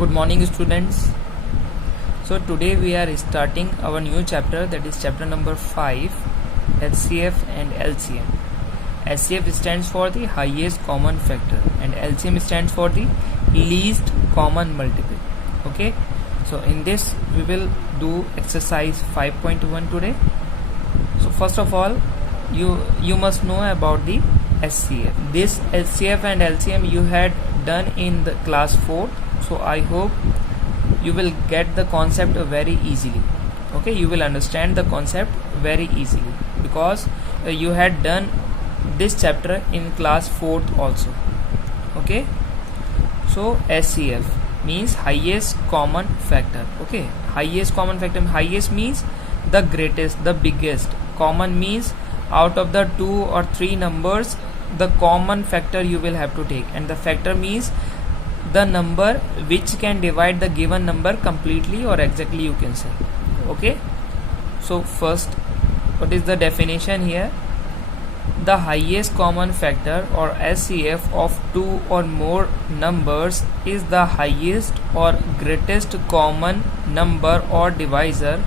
Good morning, students. So today we are starting our new chapter, that is chapter number 5, HCF and LCM. HCF stands for the highest common factor and LCM stands for the least common multiple. Okay, so in this we will do exercise 5.1 today. So first of all, you must know about the HCF. This HCF and LCM you had done in the class 4. So I hope you will get the concept very easily. Okay, you will understand the concept very easily because you had done this chapter in class 4th also. Okay, so HCF means highest common factor. Okay, highest common factor, highest means the greatest, the biggest. Common means out of the 2 or 3 numbers, the common factor you will have to take, and the factor means the number which can divide the given number completely or exactly, you can say. Okay, so first, what is the definition here? The highest common factor or HCF of 2 or more numbers is the highest or greatest common number or divisor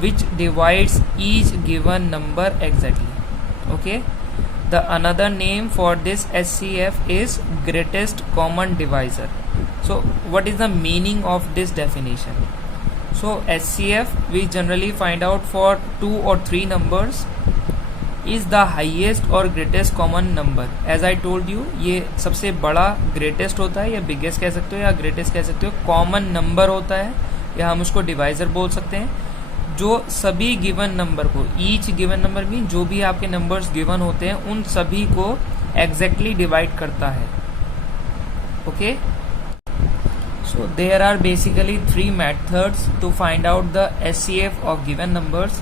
which divides each given number exactly. Okay, the another name for this HCF is greatest common divisor. So what is the meaning of this definition? So HCF we generally find out for 2 or 3 numbers is the highest or greatest common number. As I told you, ये सबसे बड़ा greatest होता है, या biggest कह सकते हो या greatest कह सकते हो, common number होता है या हम उसको divisor बोल सकते हैं, जो सभी गिवन नंबर को, ईच गिवन नंबर मीन जो भी आपके नंबर्स गिवन होते हैं उन सभी को एग्जैक्टली डिवाइड करता है. Okay, so there are basically 3 methods to find out the HCF of given numbers.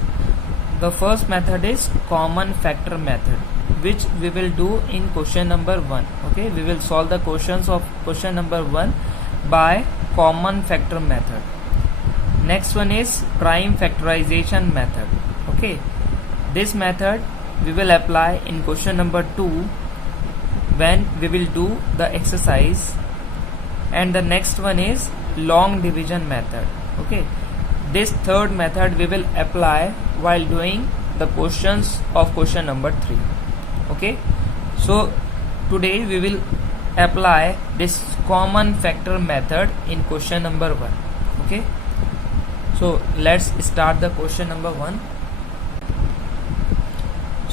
The first method is common factor method which we will do in question number 1. Okay, we will solve the questions of question number 1 by common factor method. Next one is prime factorization method. Okay, this method we will apply in question number 2 when we will do the exercise, and the next one is long division method. Okay, this third method we will apply while doing the questions of question number 3. Okay, so today we will apply this common factor method in question number 1. Okay, so let's start the question number 1.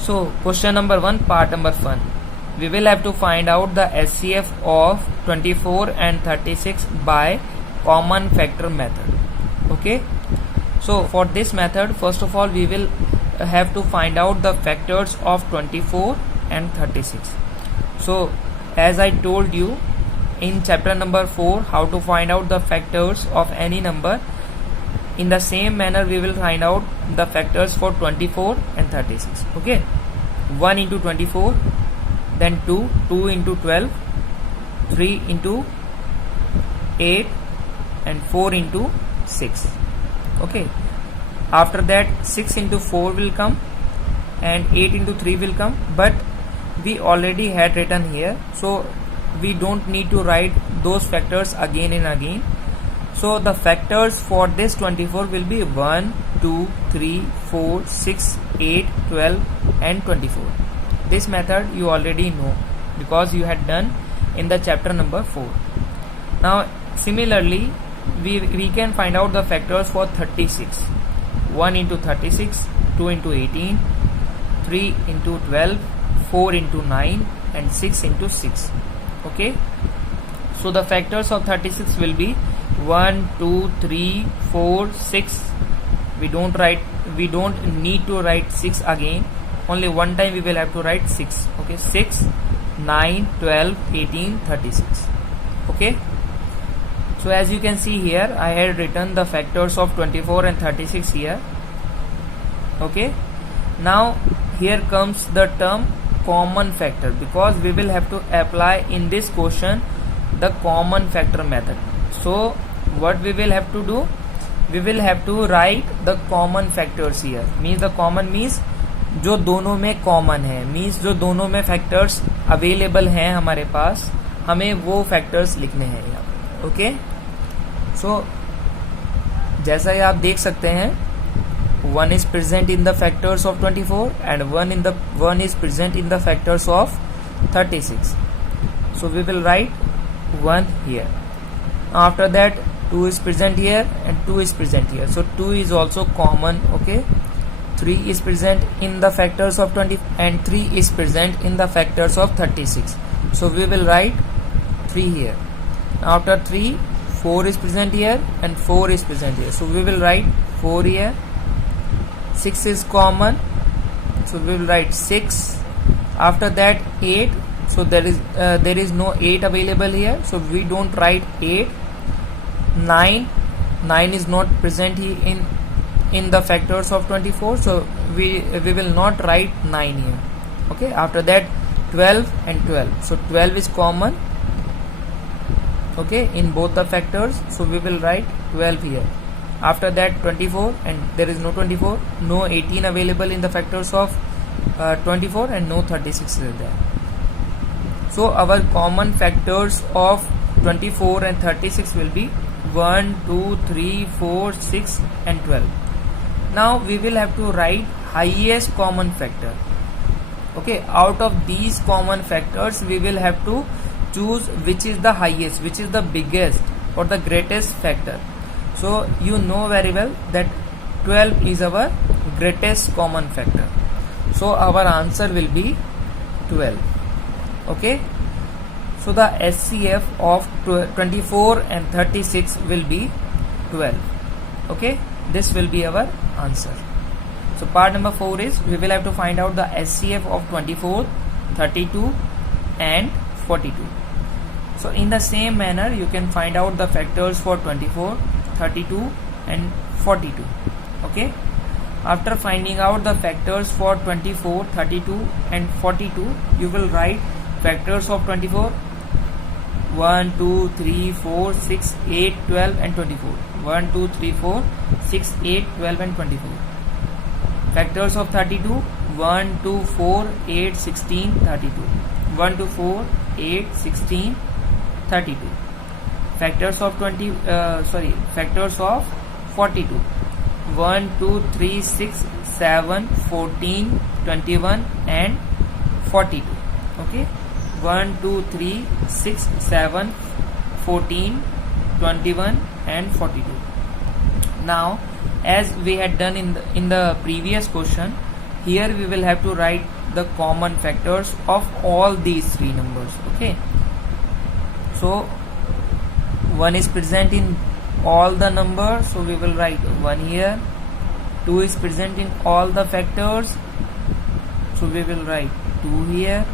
So question number 1, part number 1, we will have to find out the HCF of 24 and 36 by common factor method. Okay, so for this method, first of all we will have to find out the factors of 24 and 36. So as I told you in chapter number 4 how to find out the factors of any number, in the same manner we will find out the factors for 24 and 36. Okay, 1 into 24, then 2 into 12, 3 into 8, and 4 into 6. Okay, after that 6 into 4 will come and 8 into 3 will come, but we already had written here, so we don't need to write those factors again and again. So the factors for this 24 will be 1, 2, 3, 4, 6, 8, 12 and 24. This method you already know because you had done in the chapter number 4. Now similarly we can find out the factors for 36. 1 into 36, 2 into 18, 3 into 12, 4 into 9 and 6 into 6. Okay, so the factors of 36 will be 1, 2, 3, 4, 6. We don't need to write 6 again. Only one time we will have to write 6. Okay, 6, 9, 12, 18, 36. Okay, so as you can see here, I had written the factors of 24 and 36 here. Okay, now here comes the term common factor, because we will have to apply in this question the common factor method. So what we will have to do, we will have to write the common factors here. Means the common means जो दोनों में common है, means जो दोनों में factors available हैं हमारे पास, हमें वो फैक्टर्स लिखने हैं यहाँ पे. ओके, सो जैसा ही आप देख सकते हैं 1 is present in the factors of 24 and 1 is present in the factors of 36. So we will write 1 here. After that 2 is present here and 2 is present here. So 2 is also common. Okay. 3 is present in the factors of 20 and 3 is present in the factors of 36. So we will write 3 here. After 3, 4 is present here and 4 is present here. So we will write 4 here. 6 is common, so we will write 6. After that 8, so there is no 8 available here, so we don't write 8. 9 is not present here in the factors of 24, so we will not write 9 here. Okay. After that 12 and 12, so 12 is common, okay, in both the factors, so we will write 12 here. After that 24 and there is no 24, no 18 available in the factors of 24 and no 36 is there. So our common factors of 24 and 36 will be 1, 2, 3, 4, 6 and 12. Now we will have to write highest common factor. Okay, out of these common factors we will have to choose which is the highest, which is the biggest or the greatest factor. So you know very well that 12 is our greatest common factor. So our answer will be 12. Okay. So the HCF of 24 and 36 will be 12. Okay. This will be our answer. So part number 4 is we will have to find out the HCF of 24, 32 and 42. So in the same manner you can find out the factors for 24, 32 and 42. Okay. After finding out the factors for 24, 32 and 42, you will write factors of 24 1, 2, 3, 4, 6, 8, 12 and 24. 1, 2, 3, 4, 6, 8, 12 and 24. Factors of 32 1, 2, 4, 8, 16, 32. 1, 2, 4, 8, 16, 32. Factors of factors of 42 1, 2, 3, 6, 7, 14, 21 and 42. Okay. 1, 2, 3, 6, 7, 14, 21 and 42. Now as we had done in the previous question, here we will have to write the common factors of all these three numbers. Okay. So 1 is present in all the numbers, so we will write 1 here. 2 is present in all the factors, so we will write 2 here.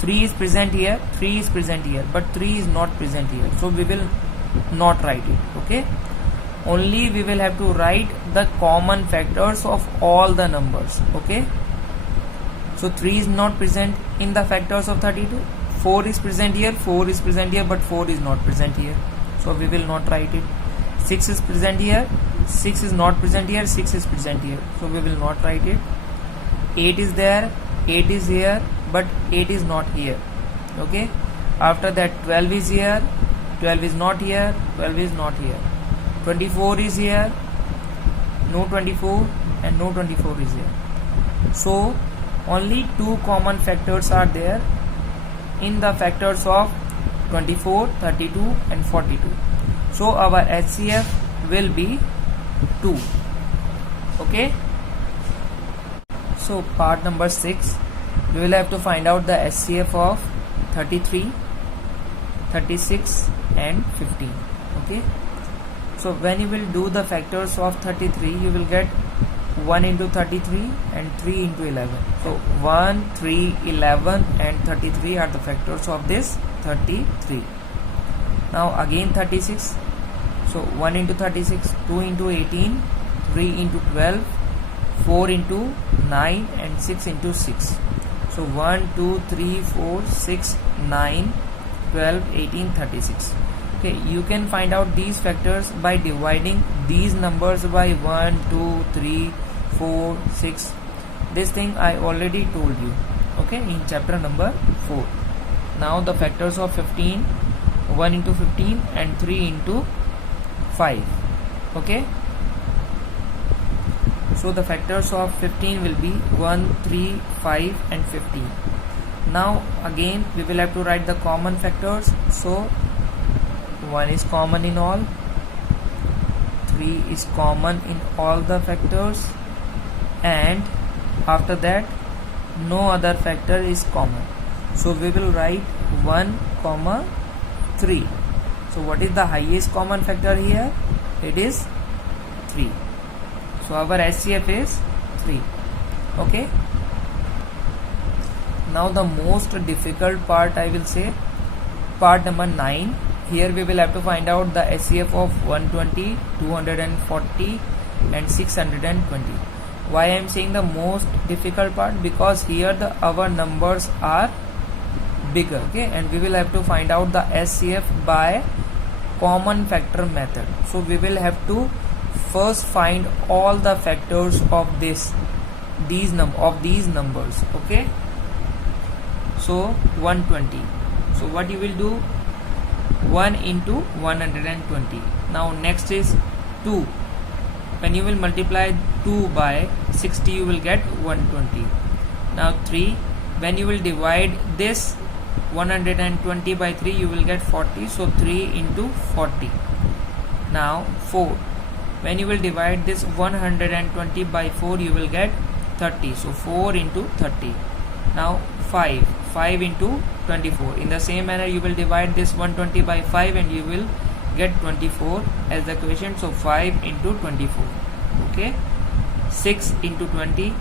3 is present here, 3 is present here, but 3 is not present here, so we will not write it. Okay. Only we will have to write the common factors of all the numbers. Okay. So 3 is not present in the factors of 32. 4 is present here, 4 is present here, but 4 is not present here, so we will not write it. 6 is present here, 6 is not present here, 6 is present here, so we will not write it. 8 is there, 8 is here, but 8 is not here. Okay. After that 12 is here, 12 is not here, 12 is not here. 24 is here, no 24 and no 24 is here. So only two common factors are there in the factors of 24, 32 and 42. So our HCF will be 2. Okay. So part number 6, we will have to find out the HCF of 33, 36 and 15. Okay. So when you will do the factors of 33, you will get 1 into 33 and 3 into 11. So 1, 3, 11 and 33 are the factors of this 33. Now again 36. So 1 into 36, 2 into 18, 3 into 12, 4 into 9 and 6 into 6. So 1, 2, 3, 4, 6, 9, 12, 18, 36. Okay, you can find out these factors by dividing these numbers by 1, 2, 3, 4, 6. This thing I already told you, okay, in chapter number 4. Now the factors of 15, 1 into 15 and 3 into 5. Okay, so the factors of 15 will be 1, 3, 5 and 15. Now again we will have to write the common factors. So 1 is common in all, 3 is common in all the factors, and after that no other factor is common. So we will write 1, 3. So what is the highest common factor here? It is 3. So our SCF is 3. Okay. Now the most difficult part, I will say, part number 9. Here we will have to find out the SCF of 120, 240 and 620. Why I am saying the most difficult part? Because here our numbers are bigger. Okay, and we will have to find out the SCF by common factor method. So we will have to first find all the factors of these numbers. Okay, so 120. So what you will do? 1 into 120. Now next is 2. When you will multiply 2 by 60, you will get 120. Now 3. When you will divide this 120 by 3, you will get 40. So 3 into 40. Now 4. When you will divide this 120 by 4, you will get 30. So 4 into 30. Now 5 into 24. In the same manner, you will divide this 120 by 5 and you will get 24 as the quotient. So 5 into 24. Okay. 6 into 20.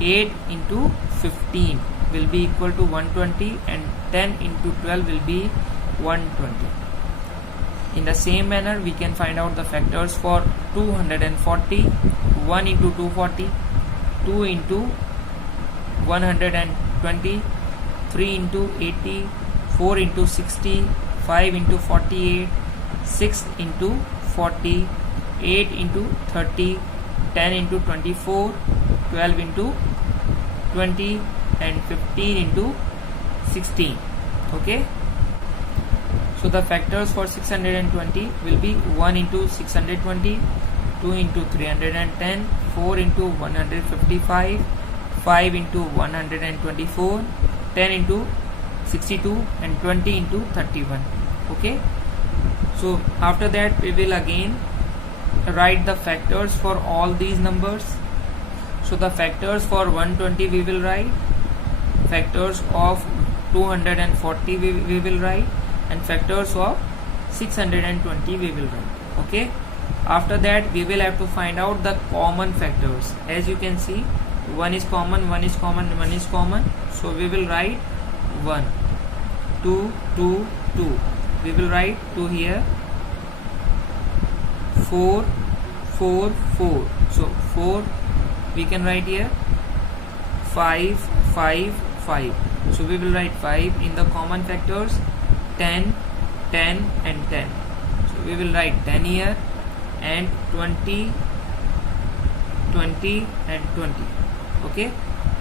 8 into 15 will be equal to 120, and 10 into 12 will be 120. In the same manner, we can find out the factors for 240. 1 into 240. 2 into 120. 3 into 80, 4 into 60, 5 into 48, 6 into 40, 8 into 30, 10 into 24, 12 into 20 and 15 into 16. Okay. So the factors for 620 will be 1 into 620, 2 into 310, 4 into 155, 5 into 124, 10 into 62 and 20 into 31. Okay. So after that we will again write the factors for all these numbers. So the factors for 120 we will write, factors of 240 we will write, and factors of 620 we will write. Okay. After that we will have to find out the common factors. As you can see, 1 is common, 1 is common, 1 is common. So we will write 1, 2, 2, 2. We will write 2 here. 4, 4, 4. So 4 we can write here. 5, 5, 5. So we will write 5 in the common factors. 10, 10 and 10. So we will write 10 here, and 20, 20 and 20. Okay.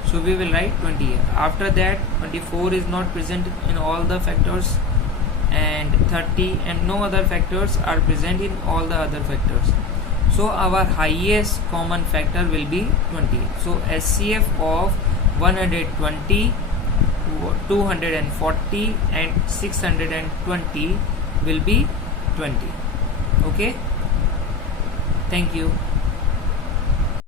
So we will write 20 here. After that 24 is not present in all the factors, and 30 and no other factors are present in all the other factors. So our highest common factor will be 20. So SCF of 120, 240 and 620 will be 20. Okay. Thank you.